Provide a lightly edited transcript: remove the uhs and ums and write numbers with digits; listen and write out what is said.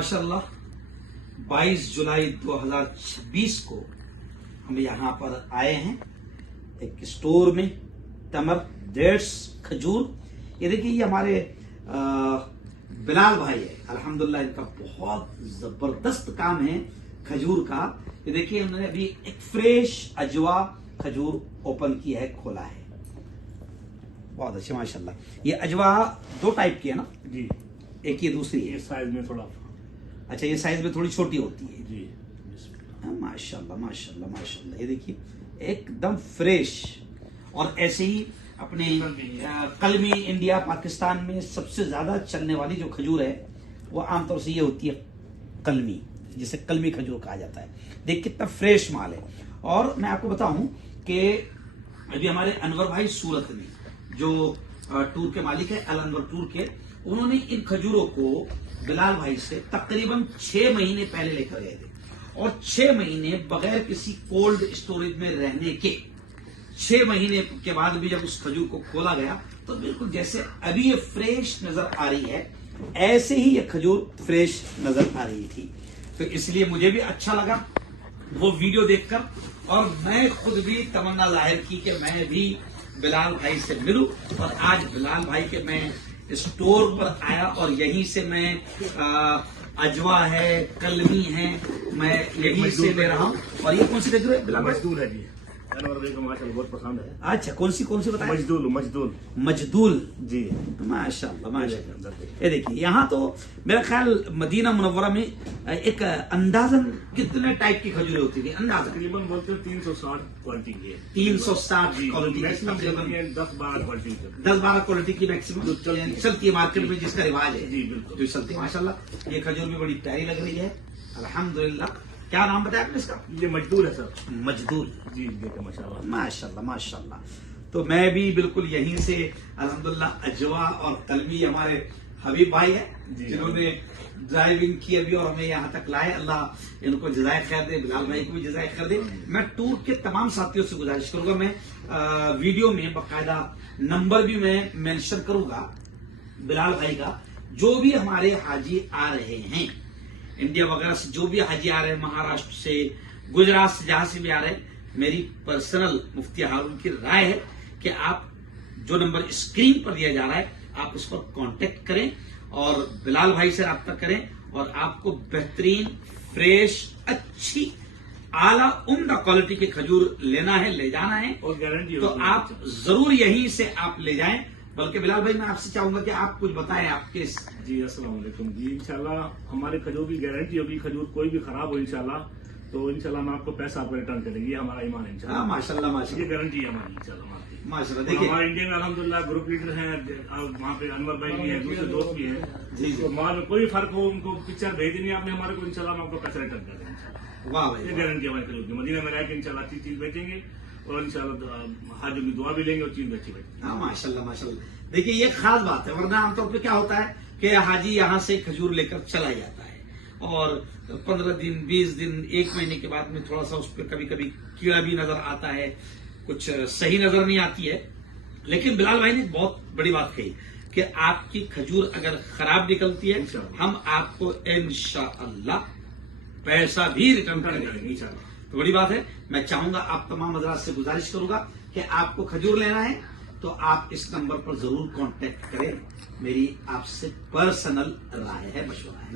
माशाल्लाह 22 जुलाई 2026 को हम यहाँ पर आए हैं एक स्टोर में। तमर डेट्स खजूर, ये देखिए ये हमारे बिलाल भाई है, अल्हम्दुलिल्लाह इनका बहुत जबरदस्त काम है खजूर का। ये देखिए उन्होंने अभी एक फ्रेश अजवा खजूर ओपन किया है, खोला है, बहुत अच्छे माशाल्लाह। ये अजवा दो टाइप की है ना जी, एक ये दूसरी है, ये साइज में थोड़ा, अच्छा ये साइज में थोड़ी छोटी होती है जी। माशाल्लाह माशाल्लाह माशाल्लाह। ये देखिए एकदम फ्रेश। और ऐसे ही अपने कलमी इंडिया पाकिस्तान में सबसे ज्यादा चलने वाली जो खजूर है वो आमतौर से ये होती है कलमी, जिसे कलमी खजूर कहा जाता है। देख कितना फ्रेश माल है। और मैं आपको बताऊं कि अभी हमारे अनवर भाई सूरत में जो टूर के मालिक है, अल अनवर टूर के, उन्होंने इन खजूरों को बिलाल भाई से तकरीबन 6 महीने पहले लेकर गए थे, और 6 महीने बगैर किसी कोल्ड स्टोरेज में रहने के 6 महीने के बाद भी जब उस खजूर को खोला गया तो बिल्कुल जैसे अभी ये फ्रेश नजर आ रही है, ऐसे ही ये खजूर फ्रेश नजर आ रही थी। तो इसलिए मुझे भी अच्छा लगा वो वीडियो देखकर, और मैं खुद भी तमन्ना जाहिर की कि मैं भी बिलाल भाई से मिलूं। और आज बिलाल भाई के मैं स्टोर पर आया और यहीं से मैं अजवा है, कलमी है, मैं यहीं से ले रहा हूँ। और ये कौन सी खजूर है बिलाल भाई? मजदूर है जी, अनवर भाई को माशाल्लाह बहुत पसंद है। अच्छा कौन सी बताया? मजदूल मजदूल मजदूल जी, माशाल्लाह माशाल्लाह। ये देखिए यहाँ तो मेरा ख्याल मदीना मुनव्वरा में एक अंदाजन कितने टाइप की खजूरें होती थी? अंदाजन तकरीबन बोलते हैं 360 क्वालिटी की है। 360 क्वालिटी मैक्सिमम की, 10-12 क्वालिटी की। 10-12 क्वालिटी की मैक्सिमम चलती है मार्केट में, जिसका रिवाज है जी बिल्कुल जो चलती है माशाल्लाह। ये खजूर भी बड़ी प्यारी लग रही है अल्हम्दुलिल्लाह। क्या नाम बताया आपने इसका? ये मजदूर है सर। मजदूर जी देखिए माशाल्लाह माशाल्लाह माशाल्लाह। तो मैं भी बिल्कुल यहीं से अल्हम्दुलिल्लाह अजवा और कलमी, हमारे हबीब भाई है जिन्होंने ड्राइविंग की अभी और हमें यहाँ तक लाए, अल्लाह इनको जज़ाए खैर दे, बिलाल भाई को भी जज़ाए खैर दे। मैं टूर के तमाम साथियों से गुजारिश करूंगा, मैं वीडियो में बाकायदा नंबर भी मैं मेंशन करूंगा बिलाल भाई का, जो भी हमारे हाजी आ रहे हैं इंडिया वगैरह से, जो भी हाजी आ रहे हैं महाराष्ट्र से, गुजरात से, जहां से भी आ रहे हैं, मेरी पर्सनल मुफ्ती हारून की राय है कि आप जो नंबर स्क्रीन पर दिया जा रहा है आप उस पर कांटेक्ट करें और बिलाल भाई से रब्ता करें, और आपको बेहतरीन फ्रेश अच्छी आला उम्दा क्वालिटी के खजूर लेना है, ले जाना है, और गारंटी तो आप जरूर यहीं से आप ले जाएं। बल्कि बिलाल भाई मैं आपसे चाहूंगा कि आप कुछ बताएं आपके जी। अस्सलाम वालेकुम जी। इंशाल्लाह हमारे खजूर की गारंटी होगी, खजूर कोई भी खराब हो इंशाल्लाह तो इंशाल्लाह हम आपको पैसा आपको रिटर्न करेंगे, हमारा ईमान है इंशाल्लाह। माशाल्लाह माशाल्लाह, ये गारंटी है हमारी इंशाल्लाह। माशाल्लाह। देखिए हमारे इंडिया में अल्हम्दुलिल्लाह ग्रुप लीडर हैं, वहाँ पे अनवर भाई भी हैं, दूसरे दोस्त भी हैं जी तो माल में कोई फर्क हो, उनको पिक्चर भेज देनी आपने हमारे को, इंशाल्लाह हम आपको पैसा रिटर्न कर देंगे इंशाल्लाह। वाह भाई, ये गारंटी हमारे खजूर की। मदीना में रह के इंशाल्लाह अच्छी चीज बेचेंगे और इंशाल्लाह हाजिर की दुआ भी लेंगे और चीज अच्छी बेचेंगे। हाँ माशाल्लाह माशाल्लाह। देखिए ये खास बात है, वरना आमतौर पे क्या होता है कि हाजी यहाँ से खजूर लेकर चला जाता है और 15 दिन 20 दिन 1 महीने के बाद में थोड़ा सा उस पर कभी कभी कीड़ा भी नजर आता है, कुछ सही नजर नहीं आती है। लेकिन बिलाल भाई ने बहुत बड़ी बात कही कि आपकी खजूर अगर खराब निकलती है हम आपको इंशाअल्लाह पैसा भी रिटर्न कर देंगे इंशाअल्लाह। तो बड़ी बात है। मैं चाहूंगा आप तमाम हजरात से गुजारिश करूंगा कि आपको खजूर लेना है तो आप इस नंबर पर जरूर कांटेक्ट करें, मेरी आपसे पर्सनल राय है, मशवरा है।